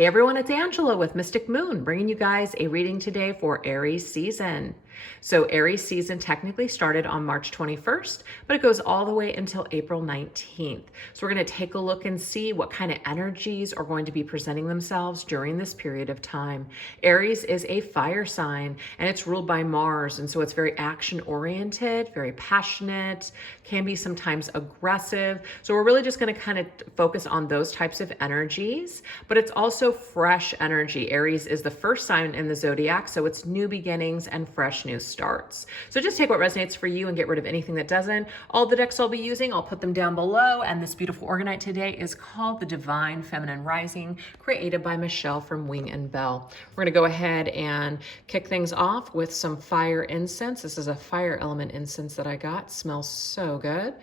Hey everyone, it's Angela with Mystic Moon, bringing you guys a reading today for Aries season. So Aries season technically started on March 21st, but it goes all the way until April 19th. So we're going to take a look and see what kind of energies are going to be presenting themselves during this period of time. Aries is a fire sign and it's ruled by Mars. And so it's very action oriented, very passionate, can be sometimes aggressive. So we're really just going to kind of focus on those types of energies, but it's also fresh energy. Aries is the first sign in the zodiac, so it's new beginnings and fresh new starts. So just take what resonates for you and get rid of anything that doesn't. All the decks I'll be using, I'll put them down below, and this beautiful orgonite today is called the Divine Feminine Rising, created by Michelle from Wing and Bell. We're going to go ahead and kick things off with some fire incense. This is a fire element incense that I got. Smells so good.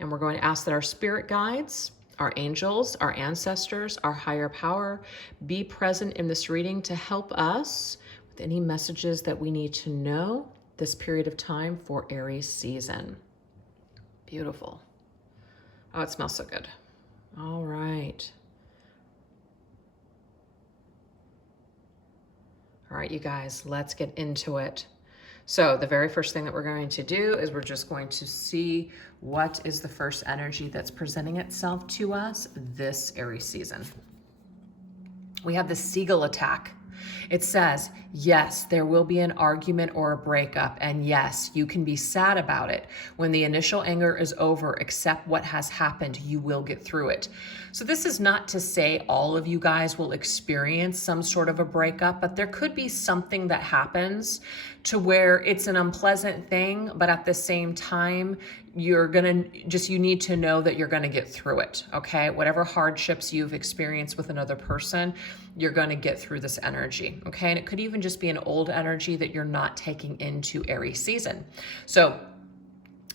And we're going to ask that our spirit guides, our angels, our ancestors, our higher power, be present in this reading to help us with any messages that we need to know this period of time for Aries season. Beautiful. Oh, it smells so good. All right. All right, you guys, let's get into it. So the very first thing that we're going to do is we're just going to see what is the first energy that's presenting itself to us this Aries season. We have the seagull attack. It says, yes, there will be an argument or a breakup, and yes, you can be sad about it. When the initial anger is over, accept what has happened. You will get through it. So this is not to say all of you guys will experience some sort of a breakup, but there could be something that happens to where it's an unpleasant thing, but at the same time, you need to know that you're gonna get through it, okay? Whatever hardships you've experienced with another person, you're gonna get through this energy, okay? And it could even just be an old energy that you're not taking into Aries season. So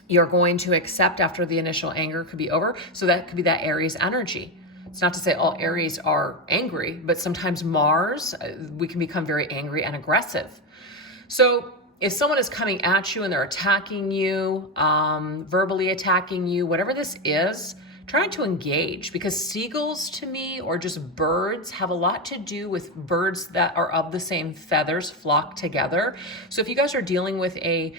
you're going to accept after the initial anger could be over. So that could be that Aries energy. It's not to say all Aries are angry, but sometimes Mars, we can become very angry and aggressive. So if someone is coming at you and they're attacking you, verbally attacking you, whatever this is, try to engage, because seagulls to me, or just birds, have a lot to do with birds that are of the same feathers flock together. So if you guys are dealing with a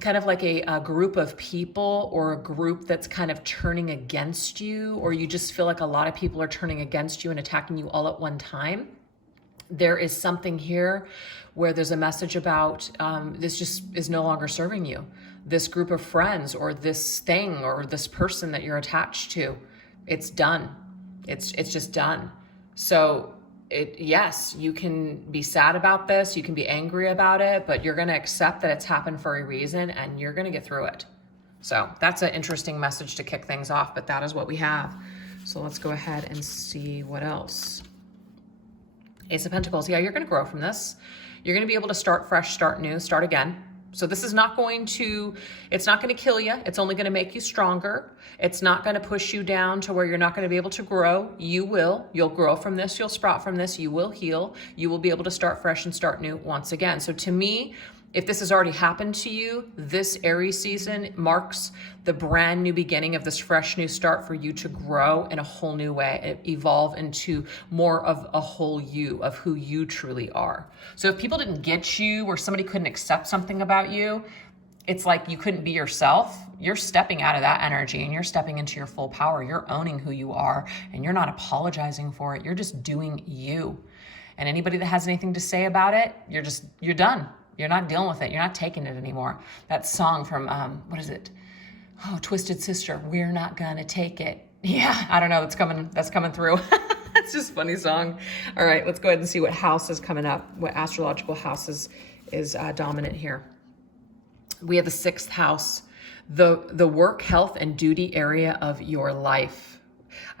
kind of like a group of people, or a group that's kind of turning against you, or you just feel like a lot of people are turning against you and attacking you all at one time, there is something here where there's a message about this just is no longer serving you. This group of friends, or this thing, or this person that you're attached to, it's done. It's just done. So yes, you can be sad about this, you can be angry about it, but you're going to accept that it's happened for a reason, and you're going to get through it. So that's an interesting message to kick things off, but that is what we have. So let's go ahead and see what else. Ace of Pentacles. Yeah, you're going to grow from this. You're going to be able to start fresh, start new, start again. So this is not going to, it's not going to kill you. It's only going to make you stronger. It's not going to push you down to where you're not going to be able to grow. You will. You'll grow from this. You'll sprout from this. You will heal. You will be able to start fresh and start new once again. So to me, if this has already happened to you, this Aries season marks the brand new beginning of this fresh new start for you to grow in a whole new way, evolve into more of a whole you, of who you truly are. So if people didn't get you, or somebody couldn't accept something about you, it's like you couldn't be yourself. You're stepping out of that energy and you're stepping into your full power. You're owning who you are, and you're not apologizing for it. You're just doing you. And anybody that has anything to say about it, you're done. You're not dealing with it. You're not taking it anymore. That song from, what is it? Oh, Twisted Sister, We're Not Gonna Take It. Yeah, I don't know, that's coming through. It's just a funny song. All right, let's go ahead and see what house is coming up, what astrological house is dominant here. We have the 6th house, the work, health, and duty area of your life.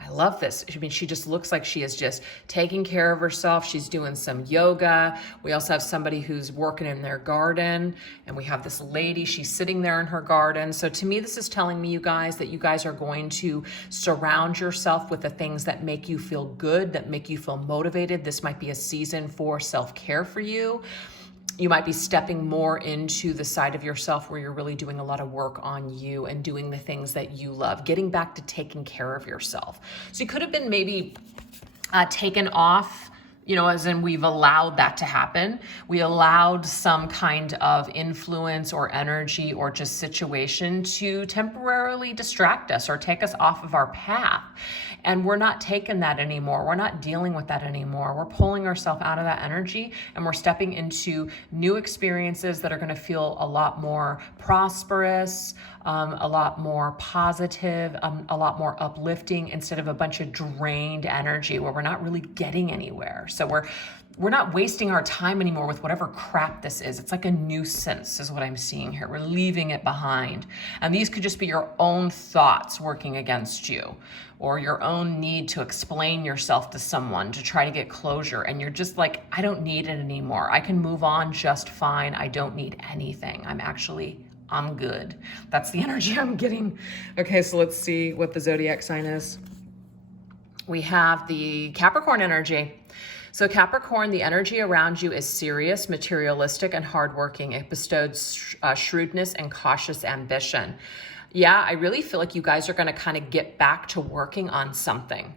I love this. I mean, she just looks like she is just taking care of herself. She's doing some yoga. We also have somebody who's working in their garden, and we have this lady, she's sitting there in her garden. So to me, this is telling me, you guys, that you guys are going to surround yourself with the things that make you feel good, that make you feel motivated. This might be a season for self-care for you. You might be stepping more into the side of yourself where you're really doing a lot of work on you and doing the things that you love, getting back to taking care of yourself. So you could have been maybe taken off You know, as in we've allowed that to happen. We allowed some kind of influence or energy or just situation to temporarily distract us or take us off of our path. And we're not taking that anymore. We're not dealing with that anymore. We're pulling ourselves out of that energy and we're stepping into new experiences that are going to feel a lot more prosperous, a lot more positive, a lot more uplifting, instead of a bunch of drained energy where we're not really getting anywhere. So we're not wasting our time anymore with whatever crap this is. It's like a nuisance is what I'm seeing here. We're leaving it behind. And these could just be your own thoughts working against you, or your own need to explain yourself to someone to try to get closure. And you're just like, I don't need it anymore. I can move on just fine. I don't need anything. I'm good. That's the energy I'm getting. Okay, so let's see what the zodiac sign is. We have the Capricorn energy. So Capricorn, the energy around you is serious, materialistic, and hardworking. It bestows shrewdness and cautious ambition. Yeah, I really feel like you guys are going to kind of get back to working on something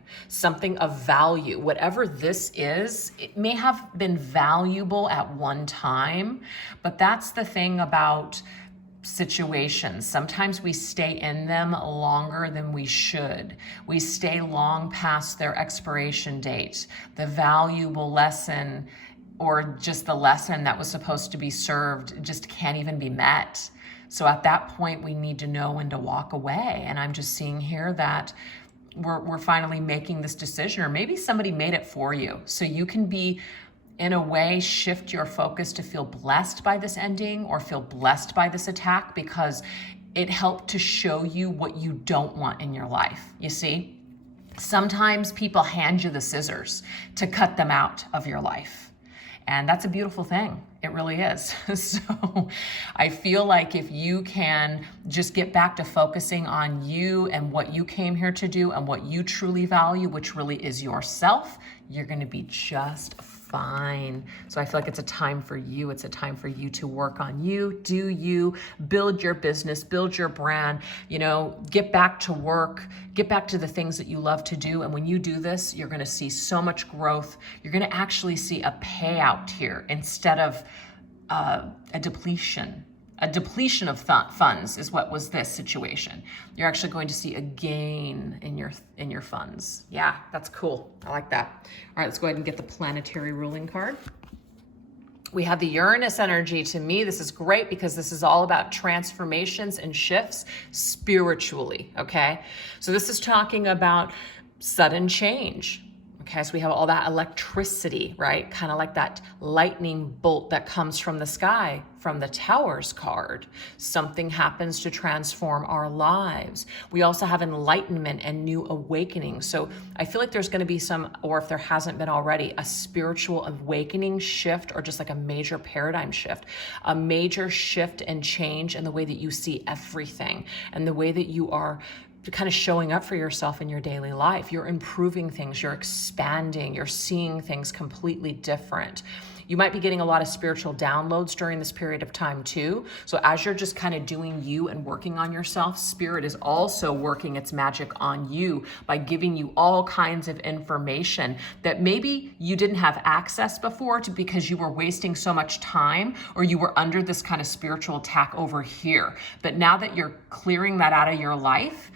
of value. Whatever this is, it may have been valuable at one time, but that's the thing about situations. Sometimes we stay in them longer than we should. We stay long past their expiration date. The valuable lesson, or just the lesson that was supposed to be served, just can't even be met. So at that point, we need to know when to walk away. And I'm just seeing here that we're finally making this decision, or maybe somebody made it for you. So you can be, in a way, shift your focus to feel blessed by this ending or feel blessed by this attack, because it helped to show you what you don't want in your life. You see, sometimes people hand you the scissors to cut them out of your life. And that's a beautiful thing. It really is. So I feel like if you can just get back to focusing on you and what you came here to do and what you truly value, which really is yourself, you're going to be just fine. So I feel like it's a time for you. It's a time for you to work on you, do you, build your business, build your brand, you know, get back to work, get back to the things that you love to do. And when you do this, you're going to see so much growth. You're going to actually see a payout here instead of a depletion. A depletion of funds is what was this situation. You're actually going to see a gain in your funds. Yeah, that's cool. I like that. All right, let's go ahead and get the planetary ruling card. We have the Uranus energy. To me, this is great because this is all about transformations and shifts spiritually, okay? So this is talking about sudden change. Okay, so we have all that electricity, right? Kind of like that lightning bolt that comes from the sky, from the Towers card. Something happens to transform our lives. We also have enlightenment and new awakening. So I feel like there's going to be some, or if there hasn't been already, a spiritual awakening shift, or just like a major paradigm shift, a major shift and change in the way that you see everything and the way that you are kind of showing up for yourself in your daily life. You're improving things, you're expanding, you're seeing things completely different. You might be getting a lot of spiritual downloads during this period of time too. So as you're just kind of doing you and working on yourself, Spirit is also working its magic on you by giving you all kinds of information that maybe you didn't have access before to, because you were wasting so much time, or you were under this kind of spiritual attack over here. But now that you're clearing that out of your life,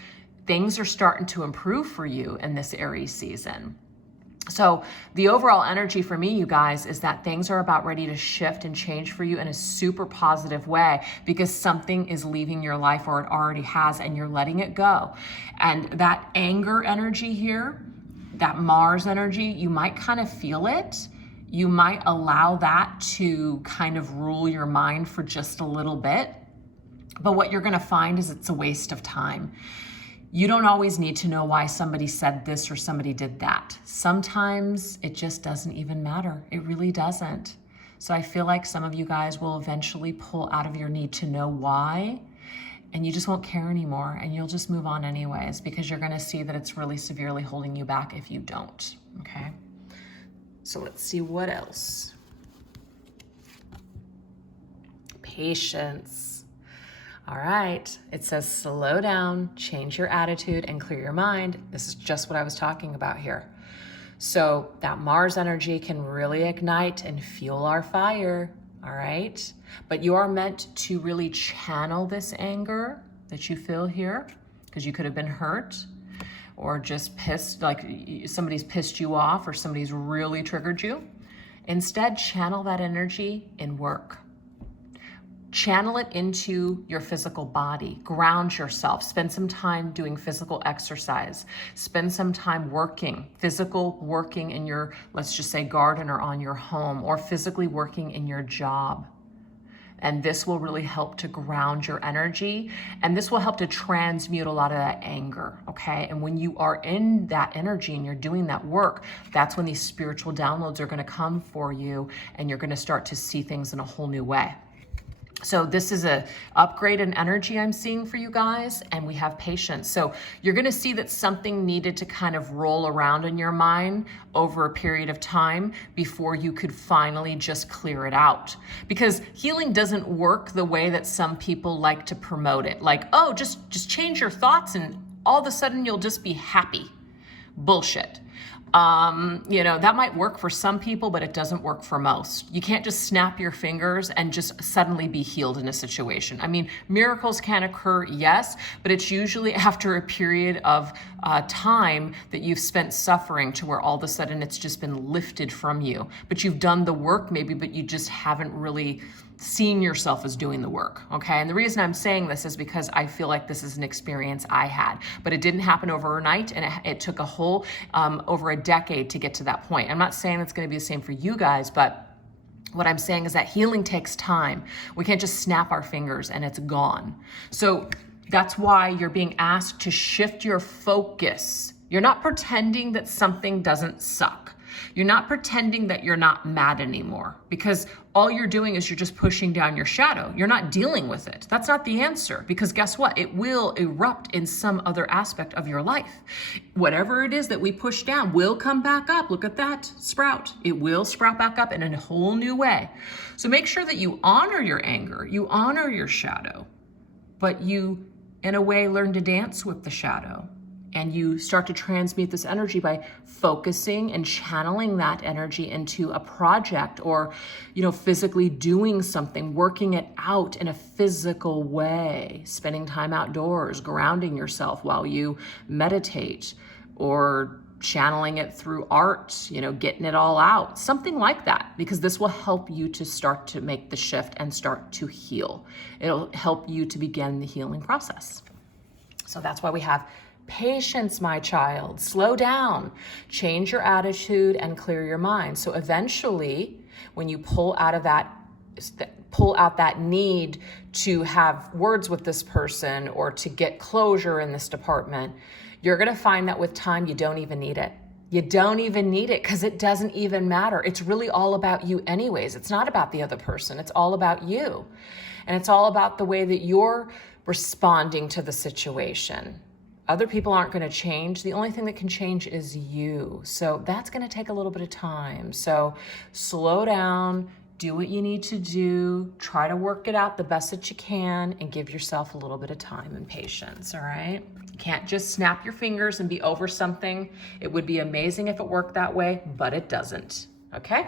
things are starting to improve for you in this Aries season. So the overall energy for me, you guys, is that things are about ready to shift and change for you in a super positive way, because something is leaving your life, or it already has, and you're letting it go. And that anger energy here, that Mars energy, you might kind of feel it. You might allow that to kind of rule your mind for just a little bit. But what you're going to find is it's a waste of time. You don't always need to know why somebody said this or somebody did that. Sometimes it just doesn't even matter. It really doesn't. So I feel like some of you guys will eventually pull out of your need to know why, and you just won't care anymore, and you'll just move on anyways, because you're going to see that it's really severely holding you back if you don't. Okay? So let's see what else. Patience. All right, it says slow down, change your attitude, and clear your mind. This is just what I was talking about here. So that Mars energy can really ignite and fuel our fire, all right? But you are meant to really channel this anger that you feel here, because you could have been hurt or just pissed, like somebody's pissed you off or somebody's really triggered you. Instead, channel that energy in work. Channel it into your physical body. Ground yourself. Spend some time doing physical exercise. Spend some time working, physical working in your, let's just say, garden or on your home, or physically working in your job. And this will really help to ground your energy. And this will help to transmute a lot of that anger, okay? And when you are in that energy and you're doing that work, that's when these spiritual downloads are gonna come for you, and you're gonna start to see things in a whole new way. So this is a upgrade in energy I'm seeing for you guys, and we have patience. So you're gonna see that something needed to kind of roll around in your mind over a period of time before you could finally just clear it out. Because healing doesn't work the way that some people like to promote it. Like, oh, just change your thoughts and all of a sudden you'll just be happy. Bullshit. That might work for some people, but it doesn't work for most. You can't just snap your fingers and just suddenly be healed in a situation. I mean, miracles can occur, yes, but it's usually after a period of time that you've spent suffering to where all of a sudden it's just been lifted from you. But you've done the work maybe, but you just haven't really seen yourself as doing the work, okay? And the reason I'm saying this is because I feel like this is an experience I had, but it didn't happen overnight, and it took a whole, over a decade to get to that point. I'm not saying it's gonna be the same for you guys, but what I'm saying is that healing takes time. We can't just snap our fingers and it's gone. So that's why you're being asked to shift your focus. You're not pretending that something doesn't suck. You're not pretending that you're not mad anymore, because all you're doing is you're just pushing down your shadow. You're not dealing with it. That's not the answer, because guess what? It will erupt in some other aspect of your life. Whatever it is that we push down will come back up. Look at that sprout. It will sprout back up in a whole new way. So make sure that you honor your anger, you honor your shadow, but you, in a way, learn to dance with the shadow. And you start to transmute this energy by focusing and channeling that energy into a project, or, physically doing something, working it out in a physical way, spending time outdoors, grounding yourself while you meditate, or channeling it through art, getting it all out, something like that, because this will help you to start to make the shift and start to heal. It'll help you to begin the healing process. So that's why we have patience, my child. Slow down, change your attitude, and clear your mind. So eventually, when you pull out that need to have words with this person or to get closure in this department, you're going to find that with time, you don't even need it. You don't even need it, because it doesn't even matter. It's really all about you anyways. It's not about the other person. It's all about you. And it's all about the way that you're responding to the situation. Other people aren't going to change. The only thing that can change is you. So that's going to take a little bit of time. So slow down, do what you need to do, try to work it out the best that you can, and give yourself a little bit of time and patience, all right? You can't just snap your fingers and be over something. It would be amazing if it worked that way, but it doesn't, okay?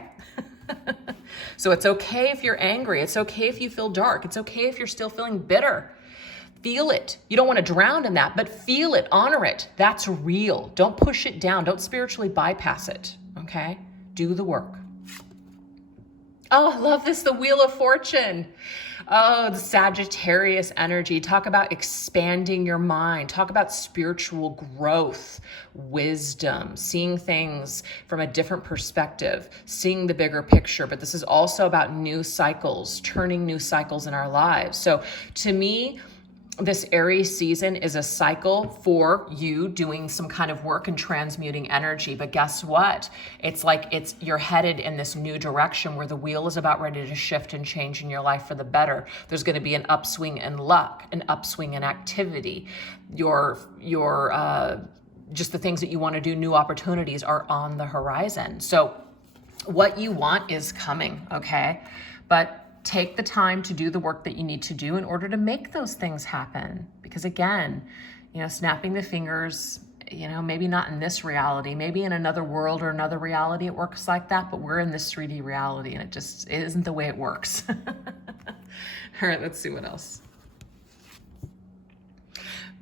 So it's okay if you're angry. It's okay if you feel dark. It's okay if you're still feeling bitter. Feel it. You don't want to drown in that, but feel it, honor it. That's real. Don't push it down. Don't spiritually bypass it, okay? Do the work. Oh, I love this, the Wheel of Fortune. Oh, the Sagittarius energy. Talk about expanding your mind. Talk about spiritual growth, wisdom, seeing things from a different perspective, seeing the bigger picture. But this is also about new cycles, turning new cycles in our lives. So to me, this Aries season is a cycle for you doing some kind of work and transmuting energy. But guess what? It's like you're headed in this new direction where the wheel is about ready to shift and change in your life for the better. There's going to be an upswing in luck, an upswing in activity. Your just the things that you want to do, new opportunities are on the horizon. So what you want is coming, okay? But take the time to do the work that you need to do in order to make those things happen. Because again, snapping the fingers you know, maybe not in this reality, maybe in another world or another reality it works like that, but we're in this 3D reality and it isn't the way it works. All right, let's see what else.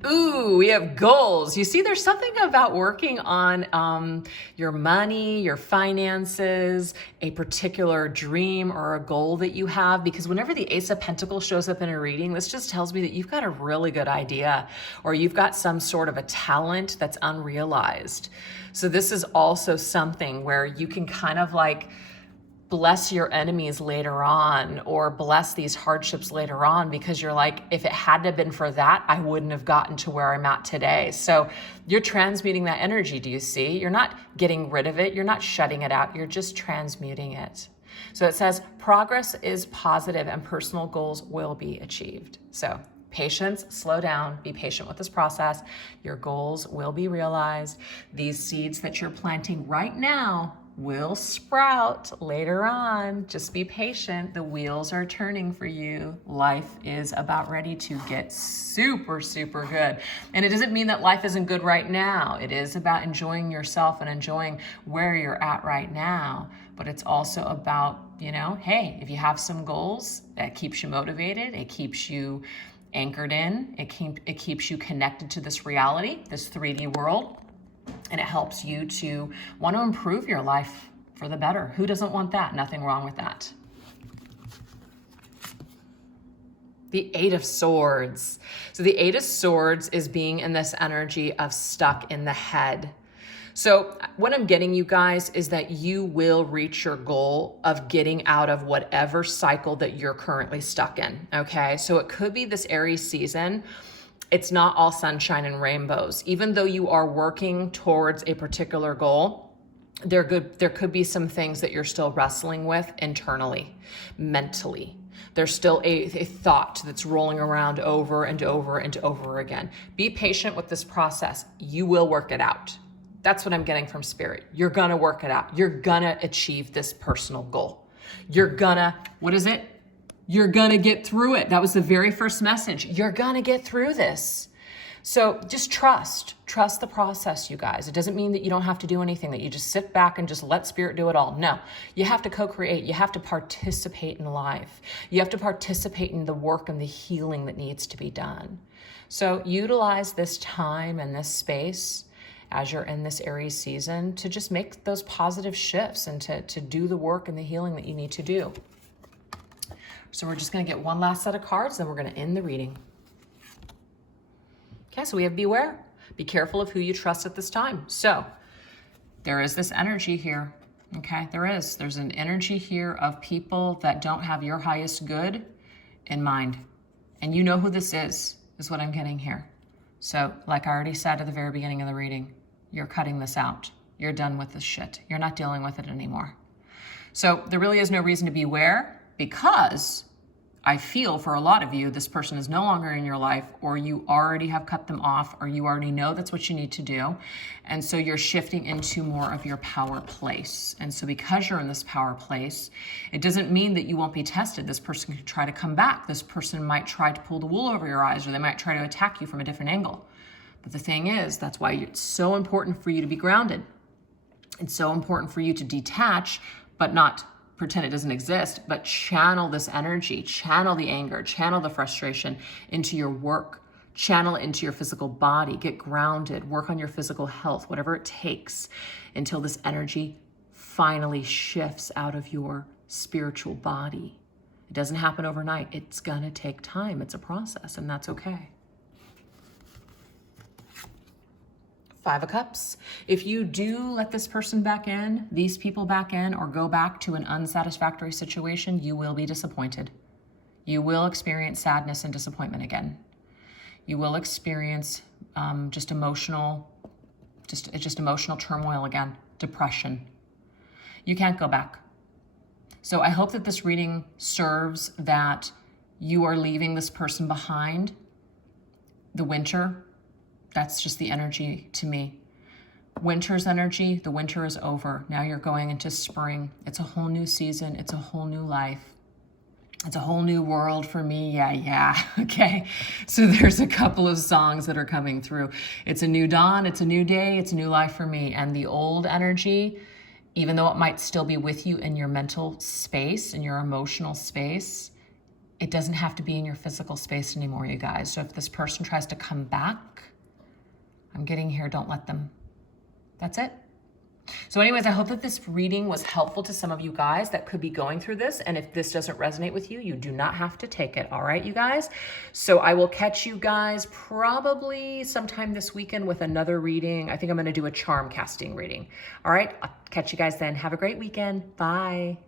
Ooh, we have goals. You see, there's something about working on your money, your finances, a particular dream or a goal that you have, because whenever the Ace of Pentacles shows up in a reading, this just tells me that you've got a really good idea or you've got some sort of a talent that's unrealized. So this is also something where you can kind of like bless your enemies later on or bless these hardships later on, because you're like, if it hadn't have been for that, I wouldn't have gotten to where I'm at today. So you're transmuting that energy. Do you see? You're not getting rid of it. You're not shutting it out. You're just transmuting it. So it says progress is positive and personal goals will be achieved. So patience, slow down, be patient with this process. Your goals will be realized. These seeds that you're planting right now will sprout later on. Just be patient. The wheels are turning for you. Life is about ready to get super, super good. And it doesn't mean that life isn't good right now. It is about enjoying yourself and enjoying where you're at right now. But it's also about, you know, hey, if you have some goals, that keeps you motivated. It keeps you anchored in. It keeps you connected to this reality, this 3D world. And it helps you to want to improve your life for the better. Who doesn't want that? Nothing wrong with that. The Eight of Swords. So the Eight of Swords is being in this energy of stuck in the head. So what I'm getting, you guys, is that you will reach your goal of getting out of whatever cycle that you're currently stuck in, okay? So it could be this Aries season. It's not all sunshine and rainbows. Even though you are working towards a particular goal, there could be some things that you're still wrestling with internally, mentally. There's still a thought that's rolling around over and over and over again. Be patient with this process. You will work it out. That's what I'm getting from Spirit. You're gonna work it out. You're gonna achieve this personal goal. You're gonna, what is it? You're gonna get through it. That was the very first message. You're gonna get through this. So just trust the process, you guys. It doesn't mean that you don't have to do anything, that you just sit back and just let Spirit do it all. No, you have to co-create. You have to participate in life. You have to participate in the work and the healing that needs to be done. So utilize this time and this space as you're in this Aries season to just make those positive shifts and to do the work and the healing that you need to do. So we're just going to get one last set of cards, then we're going to end the reading. Okay, so we have beware. Be careful of who you trust at this time. So there is this energy here. Okay, there's an energy here of people that don't have your highest good in mind. And you know who this is what I'm getting here. So like I already said at the very beginning of the reading, you're cutting this out. You're done with this shit. You're not dealing with it anymore. So there really is no reason to beware, because I feel for a lot of you, this person is no longer in your life, or you already have cut them off, or you already know that's what you need to do. And so you're shifting into more of your power place. And so because you're in this power place, it doesn't mean that you won't be tested. This person could try to come back. This person might try to pull the wool over your eyes, or they might try to attack you from a different angle. But the thing is, that's why it's so important for you to be grounded. It's so important for you to detach, but not pretend it doesn't exist, but channel this energy, channel the anger, channel the frustration into your work, channel it into your physical body, get grounded, work on your physical health, whatever it takes until this energy finally shifts out of your spiritual body. It doesn't happen overnight. It's gonna take time. It's a process, and that's okay. Five of Cups. If you do let this person back in, these people back in, or go back to an unsatisfactory situation, you will be disappointed. You will experience sadness and disappointment again. You will experience just emotional turmoil again, depression. You can't go back. So I hope that this reading serves that you are leaving this person behind. The winter, that's just the energy to me. Winter's energy, the winter is over. Now you're going into spring. It's a whole new season. It's a whole new life. It's a whole new world for me. Yeah. Okay. So there's a couple of songs that are coming through. It's a new dawn. It's a new day. It's a new life for me. And the old energy, even though it might still be with you in your mental space, in your emotional space, it doesn't have to be in your physical space anymore, you guys. So if this person tries to come back, I'm getting here, don't let them. That's it. So anyways, I hope that this reading was helpful to some of you guys that could be going through this. And if this doesn't resonate with you, you do not have to take it. All right, you guys. So I will catch you guys probably sometime this weekend with another reading. I think I'm going to do a charm casting reading. All right. I'll catch you guys then. Have a great weekend. Bye.